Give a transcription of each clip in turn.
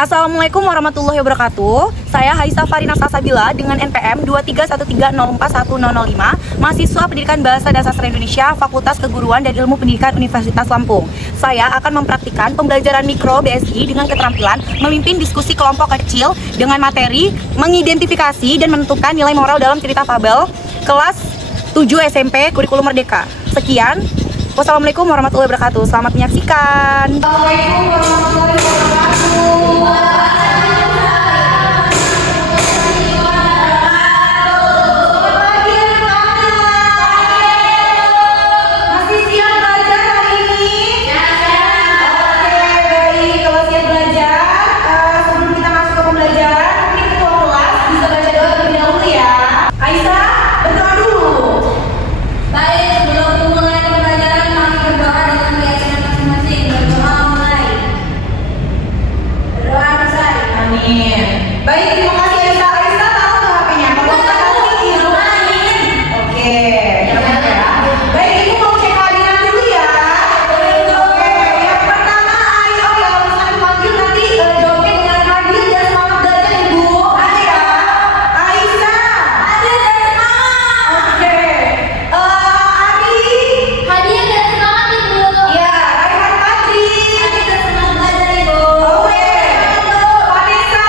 Assalamualaikum warahmatullahi wabarakatuh. Saya Haisa Farina Salsabila dengan NPM 231304105, mahasiswa Pendidikan Bahasa dan Sastra Indonesia, Fakultas Keguruan dan Ilmu Pendidikan Universitas Lampung. Saya akan mempraktikkan pembelajaran mikro BSI dengan keterampilan memimpin diskusi kelompok kecil dengan materi mengidentifikasi dan menentukan nilai moral dalam cerita fabel kelas 7 SMP Kurikulum Merdeka. Sekian. Wassalamualaikum warahmatullahi wabarakatuh. Selamat menyaksikan. Assalamualaikum warahmatullahi wabarakatuh. Baik, terima kasih Aisyah. Aisyah tahu nggak HP-nya? Kalau nggak tahu ini main. Oke, jangan ya. Baik, ibu mau cek kehadiran dulu ya. Oke, yang pertama ayo ya, kalau misalnya dipanggil nanti jawabnya dengan hadir dan semangat belajar ibu. Ada ya? Aisyah. Hadir dan semangat. Oke. Ari. Hadir dan semangat ibu. Ya, Raihan Fadri. Hadir dan semangat belajar ibu. Oke. Vanessa.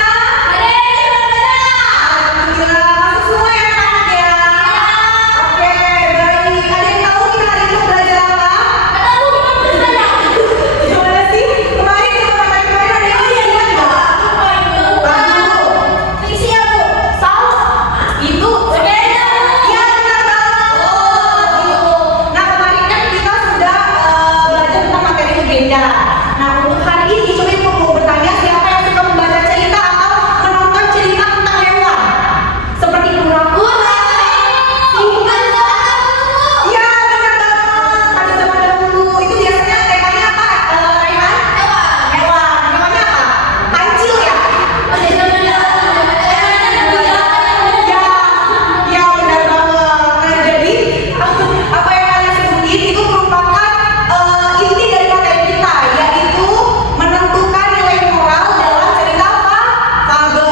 Nah, untuk hari ini coba ibu mau bertanya siapa yang suka membaca cerita atau menonton cerita tentang hewan seperti kura-kura, singa. Iya, benar banget. Pada zaman dahulu itu biasanya temanya apa? Raihan? Hewan. Hewannya apa? Kancil ya? Ya, ya benar banget. Nah, jadi apa yang kalian sebutin itu merupakan inti dari materi kita, yaitu menentukan nilai moral dalam cerita fabel.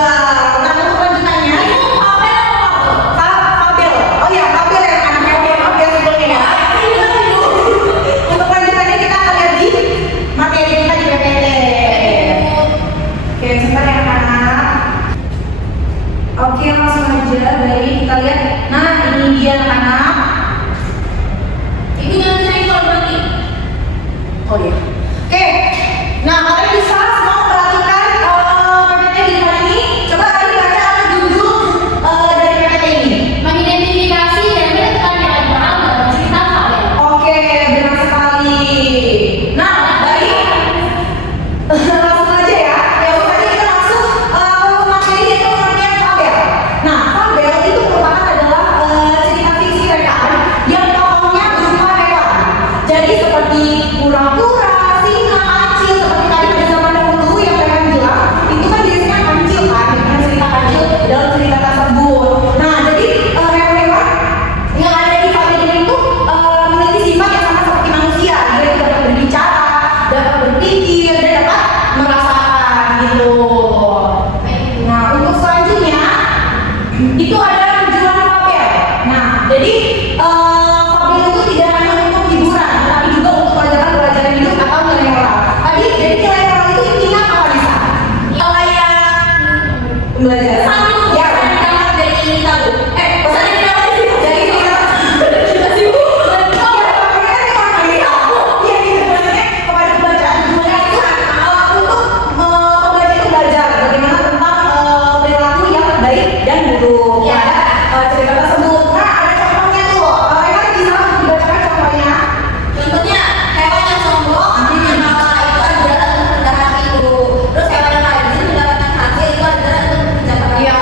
Nah, untuk lanjutannya fabel. Oh ya, fabel yang anaknya maaf ya sebelumnya ya. Untuk lanjutannya kita akan lihat di materi kita di PPT. Oke, sebentar ya anak. Oke, langsung aja. Baik, kita lihat. Nah, ini dia anak. Ibu jangan sering kalau berarti. Oh iya. Oke. Nah, kalian bisa semua perhatikan PPT di hari ini. Coba kalian baca apa judul dari PPT ini. Mengidentifikasi dan menentukan nilai moral dalam cerita fabel. Oke, benar sekali. Nah, baik. Langsung aja ya. Langsung aja kita masuk ke materi yaitu pengertian fabel. Nah, fabel itu merupakan adalah cerita fiksi rekaan yang tokohnya berupa hewan. Jadi seperti kura-kura, singa, kancil, seperti tadi pada zaman dahulu yang mereka bilang itu kan biasanya kancil kan, dengan cerita kancil dalam cerita tersebut. Nah, jadi hewan-hewan yang ada di fabel ini itu memiliki sifat yang sama seperti manusia. Dia dapat berbicara, dapat berpikir, dan dapat merasakan gitu. Nah, untuk selanjutnya itu ada tujuan fabel. Nah, jadi fabel itu tidak hanya untuk hiburan, tapi juga untuk pelajaran hidup atau nilai moral. Tadi jadi nilai moral itu intinya apa bisa? Nilai yang belajar. Ya, kamar dari ini tahu. Pesannya tidak ada sih. Jadi kita sibuk. Iya, gitu. Maksudnya kepada pembacaan tujuannya itu untuk pembaca itu belajar bagaimana tentang perilaku yang baik dan buruk. Ya, cerita tersebut. Nah, ada contohnya tuh. Raihan bisa dibacakan contohnya. Contohnya hewan yang sombong kenapa itu adalah untuk rendah hati itu. Terus hewan yang rajin mendapatkan hasil itu adalah untuk mencapai. Iya,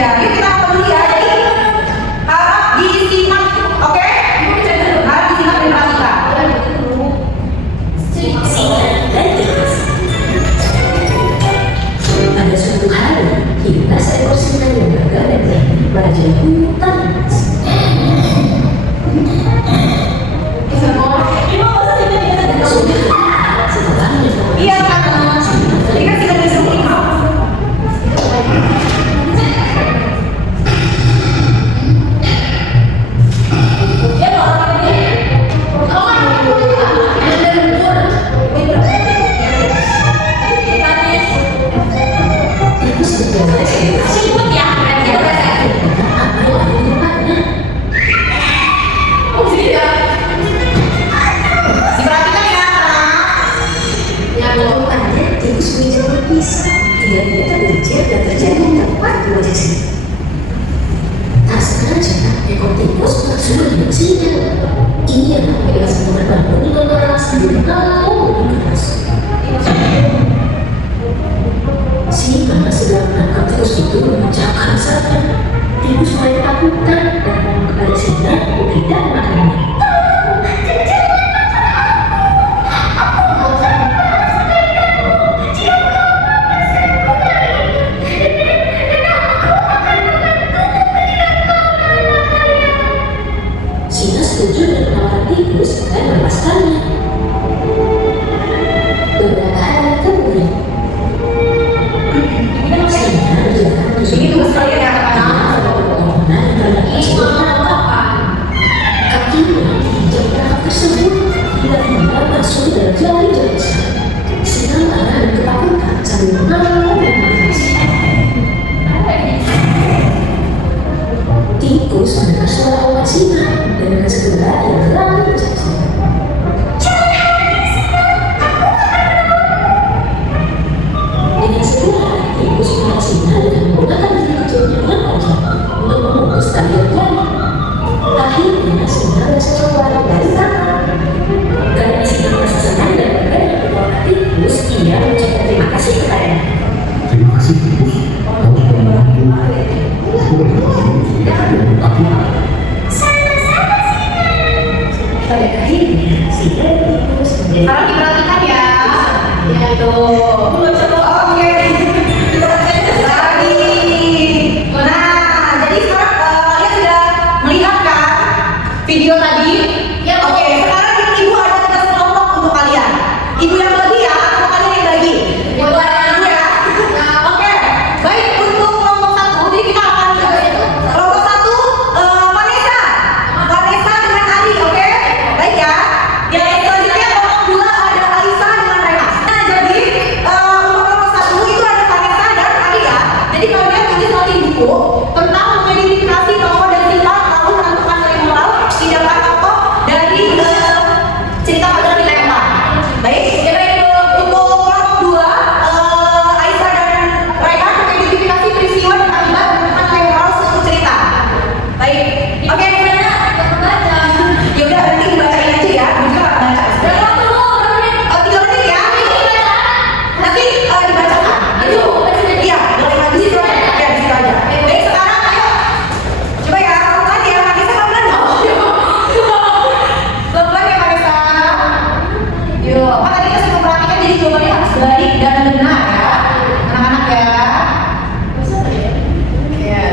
Iya, yuk kita apa dulu ya. Jadi harap disimak, oke? Harap disimak dan diperhatikan. Pada suatu hari, hiduplah seekor singa yang gagah dan berani merajai hutan. Iya kan? Ini kan tidak disuruh imam. Tikus berjalan sibuk ya, Diperhatikan ya, tikus meja berpisah. Tiba-tiba tergelincir dan terjadi tepat di wajah singa. Tak sengaja, ekor tikus langsung melihat singa. Ia langsung terbangun dengan merasa bernaung di keras. Singa segera menangkap tikus itu mengucapkan saran. Tikus mulai ketakutan dan ngomong kepada singa untuk tidak makannya. Singa setuju dengan tawaran tikus dan melepaskannya. Beberapa hari kemudian, singa berjalan menuju ini tugas kalian ya anak-anak. kakinya diinjak perangkap tersebut. Tiba-tiba masuk dalam jari-jari besar. Singa marah dan ketakutan sambil mengalami dan menangis. Tikus mendengar suara awan singa dan dengan segera ia berlari mencari singa. Dengan segera tikus melihat singa dan menggunakan gigi kecilnya yang tajam untuk memutus talian jari. Akhirnya singa berhasil keluar dari tanah. Karena singa merasa senang dan berani bertolak tikus, ia mengucapkan terima kasih kepadanya. Terima kasih tikus, kamu sudah membantu. Aku berterima kasih tidak ada yang aku. Pada akhirnya singa dan tikus menjadi Harap diperhatikan ya. Ya tuh. Oke. Lagi. Nah, jadi sekarang kalian sudah melihat kan video tadi? Ya. Oke, sekarang ibu ada tugas kelompok untuk kalian. Ibu yang bagi ya, atau kalian yang bagi? Ibu ya. Oke. Baik, untuk kelompok satu, jadi kita akan kelompok satu Vanessa. Vanessa dengan Ari, oke? Baik ya. Yang selanjutnya kelompok dua ada Alisa dengan Rena. Nah, jadi untuk kelompok satu itu ada Vanessa dan Ari ya. Jadi kalian tulis nanti buku tentang mengidentifikasi tokoh dan sifat lalu menentukan nilai moral tindakan tokoh dari cerita pada dilempar. Baik. Untuk kelompok dua Aisyah dan Raihan mengidentifikasi peristiwa dan akibat menentukan nilai moral suatu cerita. Baik. Oke. Ya udah nanti dibacain aja ya. Gue juga nggak baca. 3 menit ya. Nanti dibacakan. Iya, boleh habis itu aja. Ya, di situ aja. Baik, sekarang ayo. Coba ya, pelan ya. Vanessa pelan dong. Pelan ya, Vanessa. Yuk, kan tadi kita sudah memperhatikan jadi jawabannya harus baik dan benar ya. Anak-anak ya. Iya.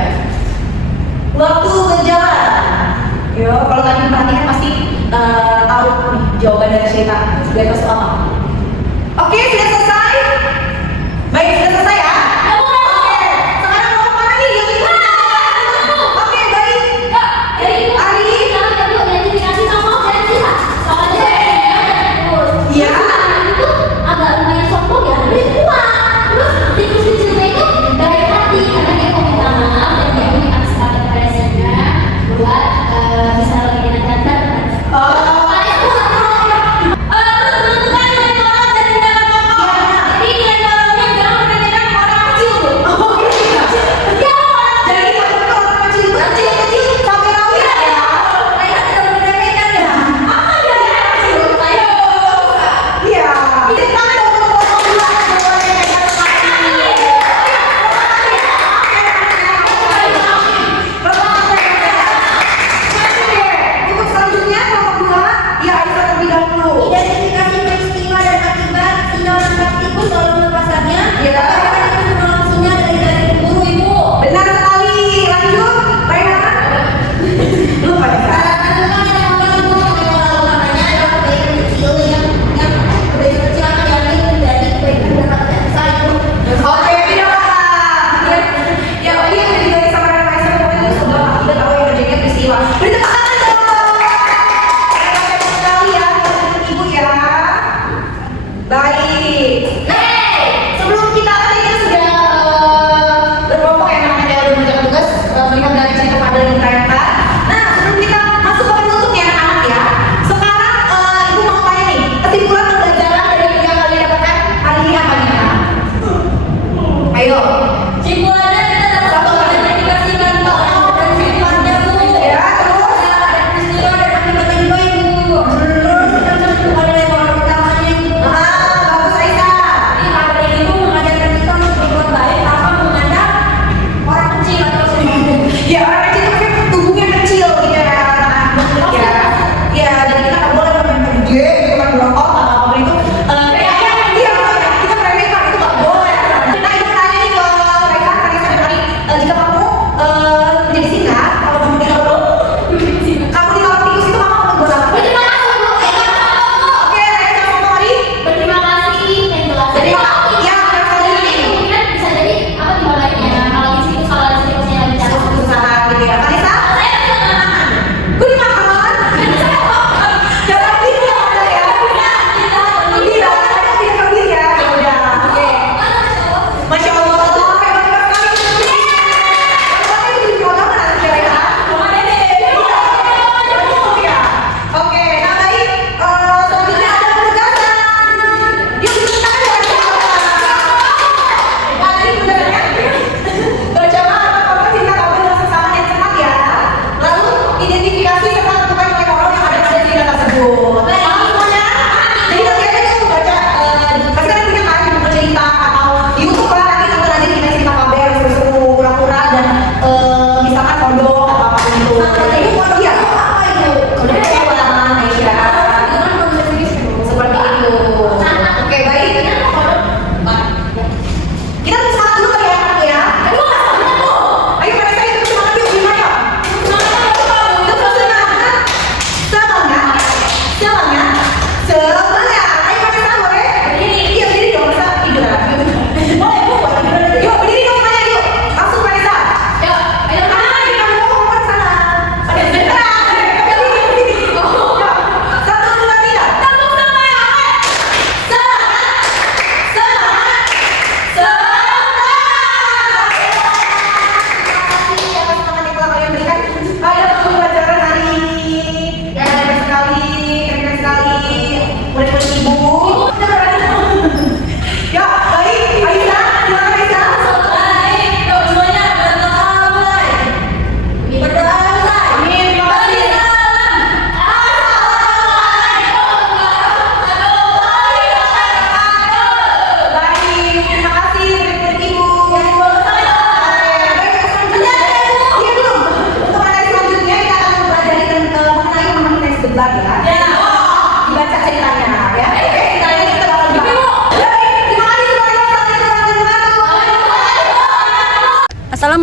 Waktu berjalan. Yo, kalau tadi perhatikan pasti tahu nih jawaban dari cerita sebagai masuk apa. Oke, sudah selesai. Baik, sudah selesai ya. Oke, sekarang mau kemana nih? Yang itu. Oke, baik. Ari. Iya. Agak lumayan sombong ya, lebih kuat. Terus tikus kecilnya itu dari hati karena dia mau minta maaf dan dia punya kesempatan kepada singa buat bisa lebih enak dan Oh. terus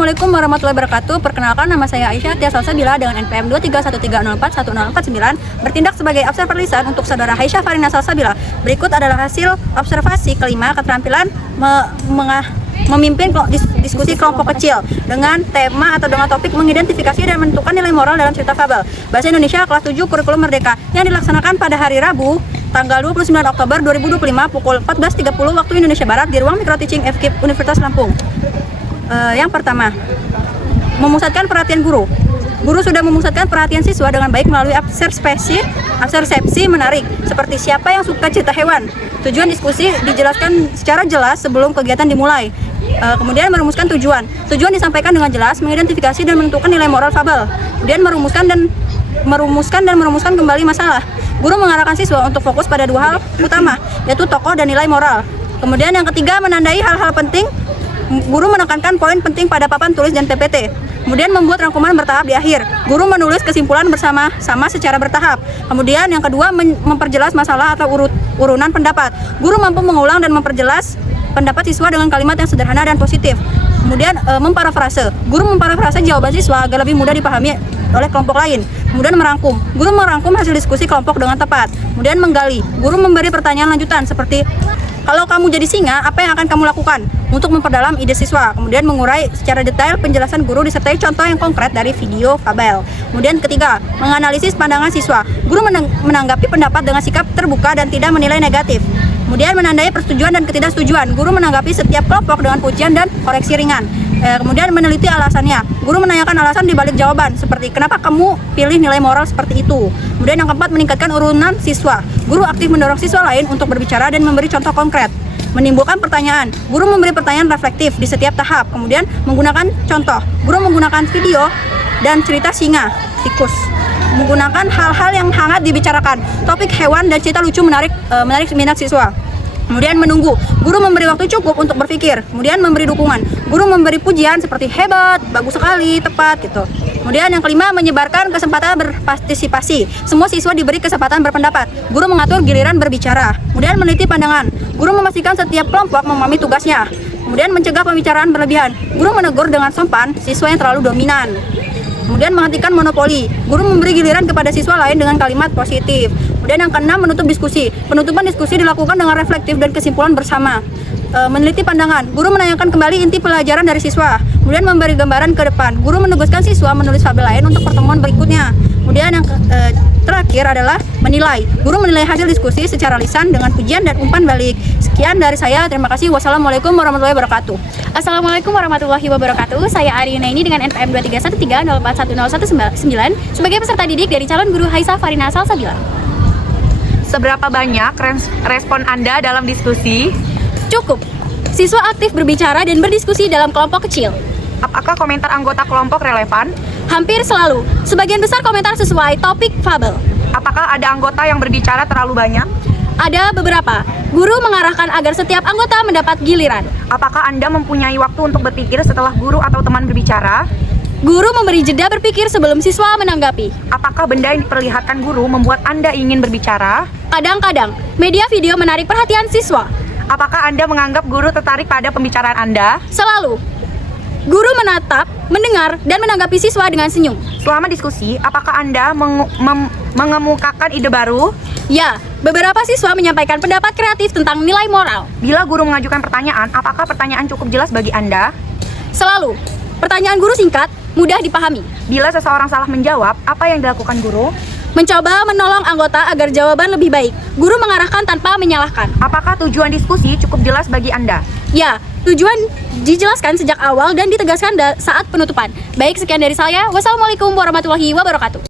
Assalamualaikum warahmatullahi wabarakatuh. Perkenalkan, nama saya Aisyah Tia Salsabila dengan NPM 2313041041049 bertindak sebagai observer lisan untuk saudara Aisyah Farina Salsabila. Berikut adalah hasil observasi kelima keterampilan memimpin diskusi kelompok kecil dengan tema atau dengan topik mengidentifikasi dan menentukan nilai moral dalam cerita fabel Bahasa Indonesia kelas 7 Kurikulum Merdeka yang dilaksanakan pada hari Rabu tanggal 29 Oktober 2025 pukul 14.30 waktu Indonesia Barat di ruang Micro Teaching FKIP Universitas Lampung. Yang pertama, memusatkan perhatian guru. Guru sudah memusatkan perhatian siswa dengan baik melalui observasi menarik seperti siapa yang suka cerita hewan. Tujuan diskusi dijelaskan secara jelas sebelum kegiatan dimulai. Kemudian merumuskan tujuan. Tujuan disampaikan dengan jelas, mengidentifikasi dan menentukan nilai moral fabel. Kemudian merumuskan kembali masalah. Guru mengarahkan siswa untuk fokus pada dua hal utama, yaitu tokoh dan nilai moral. Kemudian yang ketiga, menandai hal-hal penting. Guru menekankan poin penting pada papan tulis dan PPT. Kemudian membuat rangkuman bertahap di akhir. Guru menulis kesimpulan bersama-sama secara bertahap. Kemudian yang kedua, memperjelas masalah atau urunan pendapat. Guru mampu mengulang dan memperjelas pendapat siswa dengan kalimat yang sederhana dan positif. Kemudian memparafrase. Guru memparafrase jawaban siswa agar lebih mudah dipahami oleh kelompok lain. Kemudian merangkum. Guru merangkum hasil diskusi kelompok dengan tepat. Kemudian menggali. Guru memberi pertanyaan lanjutan seperti, kalau kamu jadi singa, apa yang akan kamu lakukan? Untuk memperdalam ide siswa. Kemudian mengurai secara detail penjelasan guru disertai contoh yang konkret dari video fabel. Kemudian ketiga, menganalisis pandangan siswa. Guru menanggapi pendapat dengan sikap terbuka dan tidak menilai negatif. Kemudian menandai persetujuan dan ketidaksetujuan. Guru menanggapi setiap kelompok dengan pujian dan koreksi ringan. Kemudian meneliti alasannya. Guru menanyakan alasan di balik jawaban, seperti kenapa kamu pilih nilai moral seperti itu. Kemudian yang keempat, meningkatkan urunan siswa. Guru aktif mendorong siswa lain untuk berbicara dan memberi contoh konkret. Menimbulkan pertanyaan. Guru memberi pertanyaan reflektif di setiap tahap. Kemudian menggunakan contoh. Guru menggunakan video dan cerita singa, tikus. Menggunakan hal-hal yang hangat dibicarakan. Topik hewan dan cerita lucu menarik minat siswa. Kemudian menunggu. Guru memberi waktu cukup untuk berpikir. Kemudian memberi dukungan. Guru memberi pujian seperti hebat, bagus sekali, tepat gitu. Kemudian yang kelima, menyebarkan kesempatan berpartisipasi. Semua siswa diberi kesempatan berpendapat. Guru mengatur giliran berbicara. Kemudian meneliti pandangan. Guru memastikan setiap kelompok memahami tugasnya. Kemudian mencegah pembicaraan berlebihan. Guru menegur dengan sopan siswa yang terlalu dominan. Kemudian menghentikan monopoli. Guru memberi giliran kepada siswa lain dengan kalimat positif. Kemudian yang keenam, menutup diskusi. Penutupan diskusi dilakukan dengan reflektif dan kesimpulan bersama. Meneliti pandangan. Guru menanyakan kembali inti pelajaran dari siswa. Kemudian memberi gambaran ke depan. Guru menugaskan siswa menulis fabel lain untuk pertemuan berikutnya. Kemudian yang terakhir adalah menilai. Guru menilai hasil diskusi secara lisan dengan pujian dan umpan balik. Sekian dari saya. Terima kasih. Wassalamualaikum warahmatullahi wabarakatuh. Assalamualaikum warahmatullahi wabarakatuh. Saya Ari Yunaini dengan NPM 231304119 sebagai peserta didik dari calon guru Aisyah Farina Salsabila. Seberapa banyak respon Anda dalam diskusi? Cukup. Siswa aktif berbicara dan berdiskusi dalam kelompok kecil. Apakah komentar anggota kelompok relevan? Hampir selalu. Sebagian besar komentar sesuai topik fabel. Apakah ada anggota yang berbicara terlalu banyak? Ada beberapa. Guru mengarahkan agar setiap anggota mendapat giliran. Apakah Anda mempunyai waktu untuk berpikir setelah guru atau teman berbicara? Guru memberi jeda berpikir sebelum siswa menanggapi. Apakah benda yang diperlihatkan guru membuat Anda ingin berbicara? Kadang-kadang, media video menarik perhatian siswa. Apakah Anda menganggap guru tertarik pada pembicaraan Anda? Selalu. Guru menatap, mendengar, dan menanggapi siswa dengan senyum. Selama diskusi, apakah Anda mengemukakan ide baru? Ya, beberapa siswa menyampaikan pendapat kreatif tentang nilai moral. Bila guru mengajukan pertanyaan, apakah pertanyaan cukup jelas bagi Anda? Selalu. Pertanyaan guru singkat, mudah dipahami. Bila seseorang salah menjawab, apa yang dilakukan guru? Mencoba menolong anggota agar jawaban lebih baik. Guru mengarahkan tanpa menyalahkan. Apakah tujuan diskusi cukup jelas bagi Anda? Ya, tujuan dijelaskan sejak awal dan ditegaskan saat penutupan. Baik, sekian dari saya. Wassalamualaikum warahmatullahi wabarakatuh.